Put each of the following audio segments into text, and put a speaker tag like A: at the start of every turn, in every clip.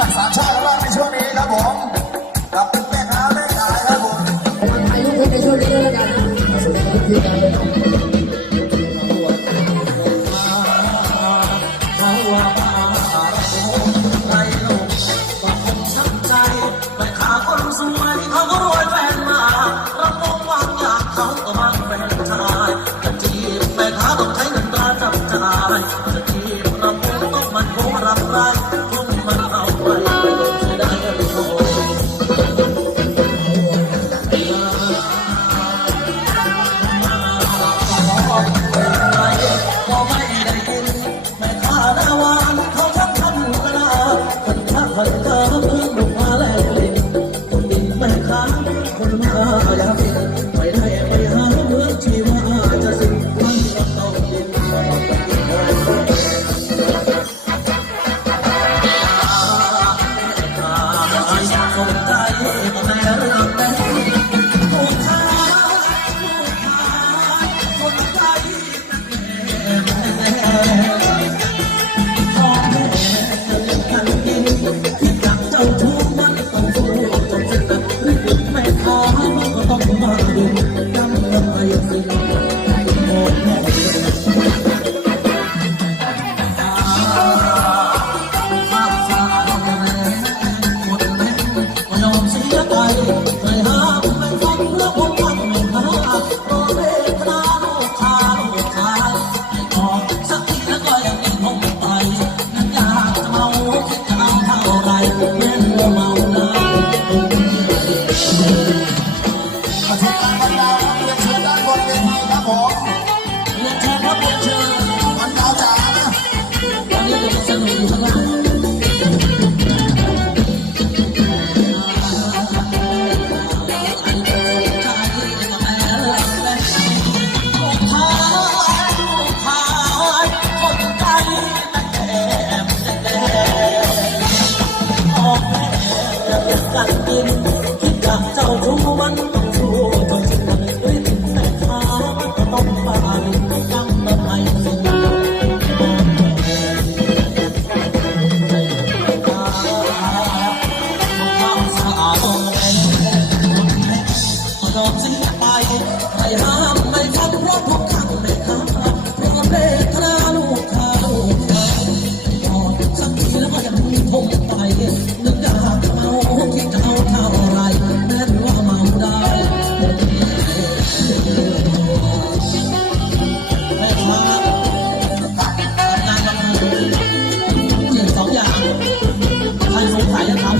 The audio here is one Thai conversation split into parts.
A: หลักสา
B: มชาติ คนเธอเพิ่มาแล้วลินนดิม่ค้าคนมาอยากกินไปได้ไปหาเมื่ชีวาจะสิ้นวันต้องดินคนไทย
C: Thank you. Không.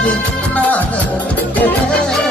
C: I'm not